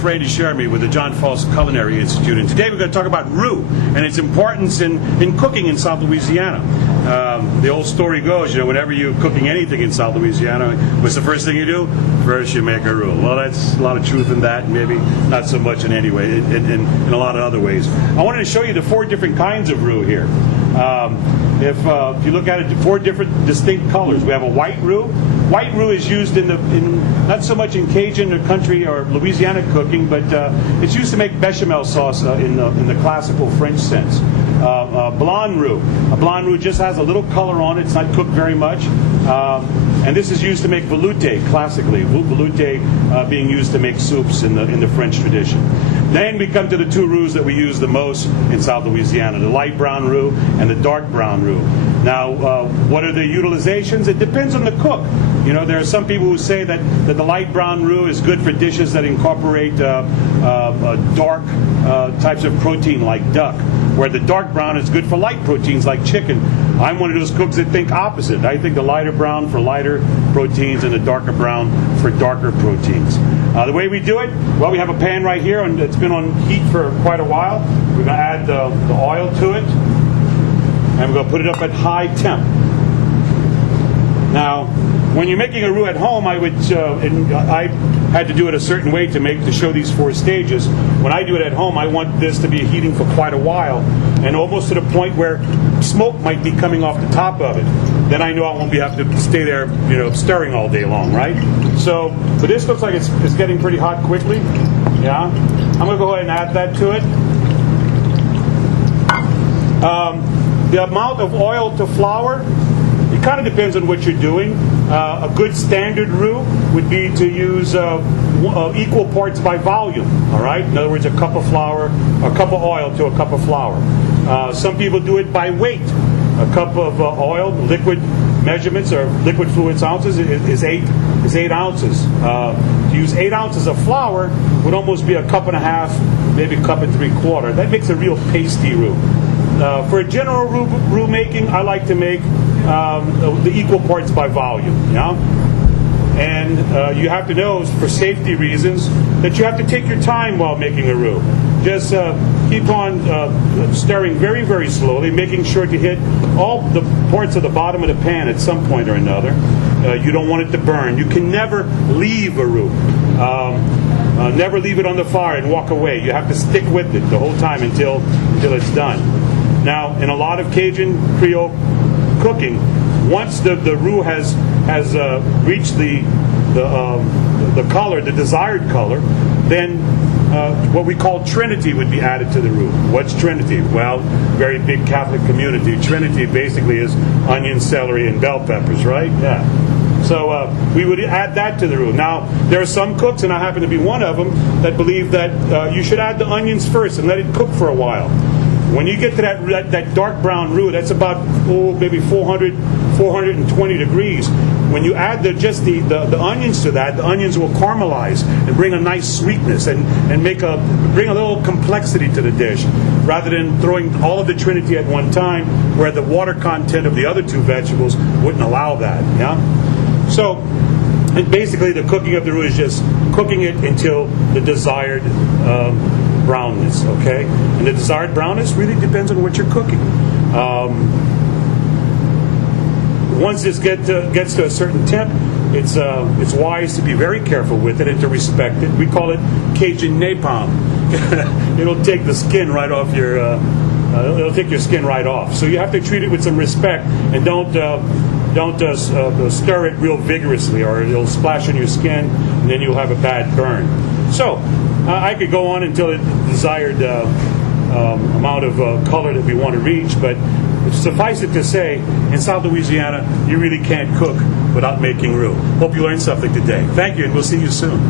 Chef Randy Cheramie with the John Foss Culinary Institute, and today we're going to talk about roux and its importance in cooking in South Louisiana. The old story goes, whenever you're cooking anything in South Louisiana, what's the first thing you do? First you make a roux. Well, that's a lot of truth in that, maybe not so much in any way, in a lot of other ways. I wanted to show you the 4 different kinds of roux here. If you look at it, 4 different distinct colors. We have a white roux. White roux is used in not so much in Cajun or country or Louisiana cooking, but it's used to make bechamel sauce in the classical French sense. Blonde roux. A blonde roux just has a little color on it. It's not cooked very much. And this is used to make velouté classically. Velouté being used to make soups in the French tradition. Then we come to the 2 roux that we use the most in South Louisiana, the light brown roux and the dark brown roux. Now, what are the utilizations? It depends on the cook. There are some people who say that the light brown roux is good for dishes that incorporate dark types of protein like duck, where the dark brown is good for light proteins like chicken. I'm one of those cooks that think opposite. I think the lighter brown for lighter proteins and the darker brown for darker proteins. The way we do it, well, we have a pan right here, and it's been on heat for quite a while. We're going to add the oil to it, and we're going to put it up at high temp. Now, when you're making a roux at home, I had to do it a certain way to show these 4 stages. When I do it at home, I want this to be heating for quite a while, and almost to the point where smoke might be coming off the top of it. Then I know I won't have to stay there, stirring all day long, right? But this looks like it's getting pretty hot quickly. Yeah, I'm going to go ahead and add that to it. The amount of oil to flour, it kind of depends on what you're doing. A good standard roux would be to use equal parts by volume. All right. In other words, a cup of flour, a cup of oil to a cup of flour. Some people do it by weight. A cup of oil, liquid measurements or liquid fluids ounces is 8 ounces. To use 8 ounces of flour would almost be a cup and a half, maybe a cup and 3/4. That makes a real pasty roux. For a general roux making, I like to make the equal parts by volume. Yeah? And you have to know, for safety reasons, that you have to take your time while making a roux. Just keep on stirring very, very slowly, making sure to hit all the parts of the bottom of the pan at some point or another. You don't want it to burn. You can never leave a roux. Never leave it on the fire and walk away. You have to stick with it the whole time until it's done. Now, in a lot of Cajun Creole cooking, once the roux has reached the color, the desired color, then what we call Trinity would be added to the roux. What's Trinity? Well, very big Catholic community. Trinity basically is onion, celery, and bell peppers, right? Yeah. So we would add that to the roux. Now, there are some cooks, and I happen to be one of them, that believe that you should add the onions first and let it cook for a while. When you get to that dark brown roux, that's about maybe 420 degrees. When you add just the onions to that, the onions will caramelize and bring a nice sweetness and bring a little complexity to the dish, rather than throwing all of the Trinity at one time, where the water content of the other 2 vegetables wouldn't allow that. Yeah. So, and basically, the cooking of the roux is just cooking it until the desired brownness, okay? And the desired brownness really depends on what you're cooking. Once this gets to a certain temp, it's wise to be very careful with it and to respect it. We call it Cajun napalm. It'll take the skin right off it'll take your skin right off. So you have to treat it with some respect, and don't stir it real vigorously, or it'll splash on your skin, and then you'll have a bad burn. So I could go on until the desired amount of color that we want to reach, but suffice it to say, in South Louisiana, you really can't cook without making roux. Hope you learned something today. Thank you, and we'll see you soon.